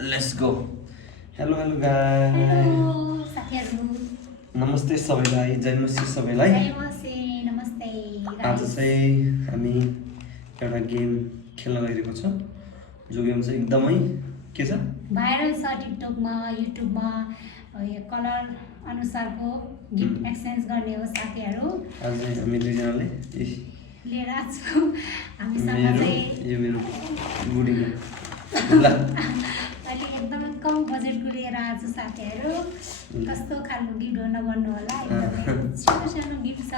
let's go hello hello guys hello साथीहरु नमस्ते सबैलाई जयमसी सबैलाई जयमसी नमस्ते आज चाहिँ हामी एउटा गेम खेल्न गइरहेको छौं जो गेम चाहिँ एकदमै के छ भाइरल छ टिकटकमा युट्युबमा यो कलर अनुसारको गिफ्ट एक्सचेन्ज गर्ने हो साथीहरु आज हामी दुईजनाले लिएर आछौं हामीसँग चाहिँ यो मेरो बुढी ल अहिले एकदमै कम बजेटको लिएर आछु साथीहरु कस्तो खालको गिफ्ट हो नभन्नु होला एकदमै सानो सानो गिफ्ट छ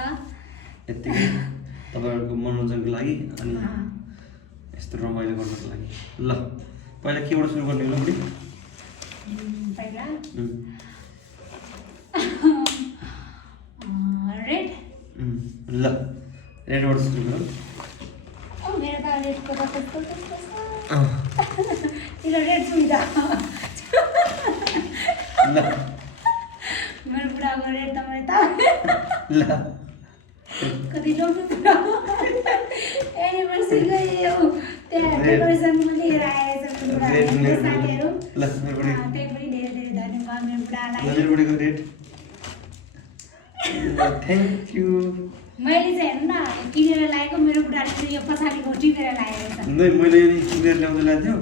यतिकै तपाईहरुको मनोरञ्जनको लागि अनि यस्तो रमाइलो गर्नको लागि ल पहिला केबाट सुरु गर्ने हो बुढी पहिला रेड ल रेडबाट सुरु गरौँ मेरो त रेडको त कस्तो छ तिम्रो रेड सुइदा ल मेरो बुढाको रेड त मलाई त ल कति लोभी बुढा एनिभर्सरी गयो त्यहाँ डेकोरेसन पनि लिएर आएछ मेरो साथीहरु ल मेरो बुढी त्यही पनि धेरै धेरै धन्यवाद मेरो बुढालाई मेरो बुढीको रेड थ्यांक यू मैले चाहिँ हेर्नु न किनेर ल्याएको मेरो बुढाले यो पछाडिको टिपेर ल्याएको छ नै मैले नि किनेर ल्याउँदै ल्याएको थियो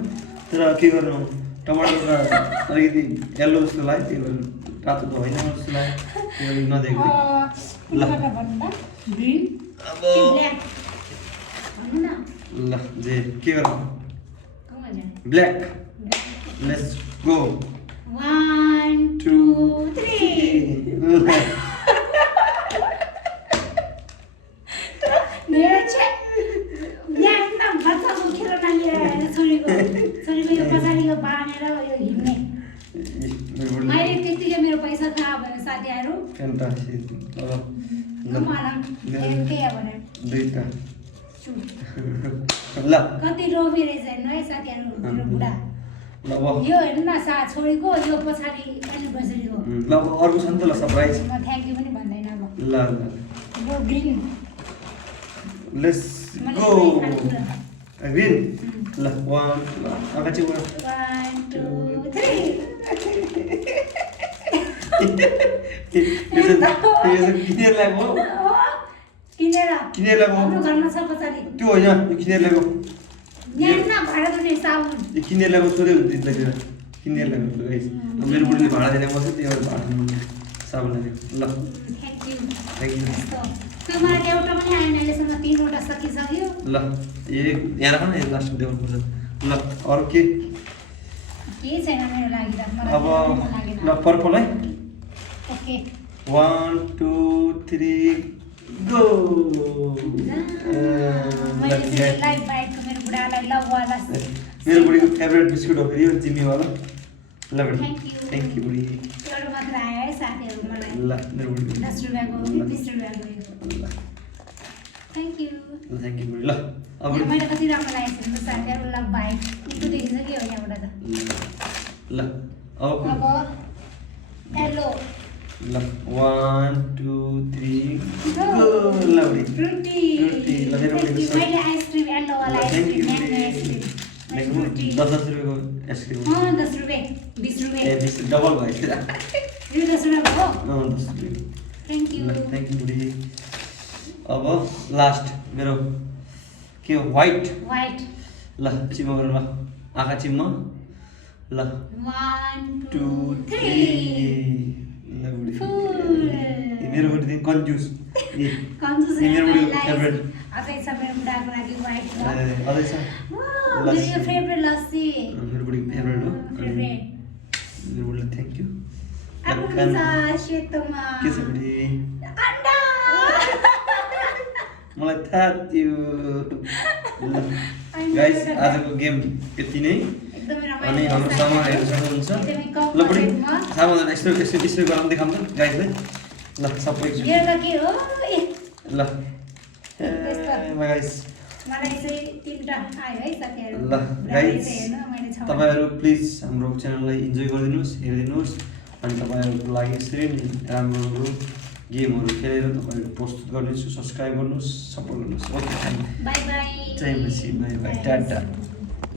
तर के गर्नु टमाटर त अलिकति येल्लो जस्तो लाग्यो त्यो भएर रातो त होइन जस्तो लाग्यो त्यो नदेख्दै ल भन्नु त ग्रीन अब ब्ल्याक भन्नु न ल जे के गरौँ कहाँ जाने ब्ल्याक लेट्स गो 1 2 3 मेरो चाहिँ यहाँ एकदम बच्चाको खेलौना लिएर आएर छोरीको यो पछाडिको बाँधेर यो हिँड्ने मैले त्यतिकै मेरो पैसा थाहा भयो साथीहरु फ्यान्टास्टिक एमके भने दुईटा ल कति रोबी रहेछ हेर्नु है साथीहरु मेरो बुढा ल अब यो हेर्नु न छोरीको यो पछाडि एनिभर्सरीको ल अब अर्को छ नि त ल सरप्राइज म थ्यांक यू पनि भन्दैन अब ल ल यो ग्रीन लेट्स गो ग्रीन ल 1 ल अब चाहिँ 1 2 3 किनेर ल्याएको किनेर हाम्रो घरमा छ पछाडि त्यो होइन यो किनेर ल्याएको यहाँ न भाडा दिने साबुन यो किनेर ल्याएको थोरै हुन्छ त्यसलाई किनेर ल्याएको गाइस मेरो बुढीले भाडा दिने म चाहिँ त्यही भएर भाडा साबुन ल्याएको ल थ्यांक यू थ्यांक यू त्यो मलाई एउटा पनि आएन अहिलेसम्म 3 वटा सकिसक्यो ल यहाँ राख न लास्ट देउनु पर्छ ल अरु के छैन मेरो लागि त मलाई अब लागेन ल पर्पल है ओके 1 2 3 गो मैले चाहिँ लाइभ बाइटको मेरो बुढालाई लभ वाला मेरो बुढीको फेभरेट बिस्कुट हो फेरि यो जिम्मी वाला ल बुढी थ्यांक यू बुढी एउटा मात्र आयो है साथीहरु मलाई ल मेरो बुढीको 10 रुपैयाँको 20 रुपैयाँको थ्यांक यू थ्यांक यू बुढी ल अब मैले कति राम्रो लागेको छ साथीहरु लभ बाइट यस्तो देखिसक्यो यहाँबाट त ल अब हेलो ल 1 2 3 गो ल बुढी फ्रुटी ल मेरो बुढीको मैले आइसक्रिम येलो वाला आइसक्रिम म्याङ्गो आइसक्रिम 10 रुपैयाँको आइसक्रिम 10 रुपैयाँ 20 रुपैयाँ ए 20 डबल भयो यो 10 रुपैयाँको हो 10 रुपैयाँ थ्यांक यू थ्यांक यू बुढी अब लास्ट मेरो के हो व्हाइट ल चिम्म गरौँ ल आँखा चिम्म ल 1 2 2 3 ल बुढी मेरो बुढी कन्जुस कन्जुस मेरो बुढीको फेभरेट अझै छ मेरो बुढाको लागि व्हाइट अझै छ मेरो यो फेभरेट लस्सी मेरो बुढीको फेभरेट हो फेभरेट मेरो बुढीलाई थ्यांक यू आफ्नो छ सेतोमा के छ बुढी अन्डा मलाई थाहा थियो गाइस आजको गेम यति नै एकदमै रमाइलो अनि हाम्रो सामानहरु सक्नुहुन्छ ल बुढी सामानहरु यस्तो गराउँ देखाउँ त गाइसलाई ल सबै यो त के हो ल गाइस मलाई चाहिँ 3टा आयो है साथीहरु ल गाइस हेर्नु मैले 6 तपाईहरु प्लिज हाम्रो च्यानललाई इन्जोय गरिदिनुस् हेरिदिनुस् अनि तपाईहरुको लागि यसरी नै राम्रो गेमहरु खेलेर तपाईहरु प्रस्तुत गर्नेछु सब्स्क्राइब गर्नुस् सपोर्ट गर्नुस् ओके बाइ बाइ जय मसी बाइ बाइ टाटा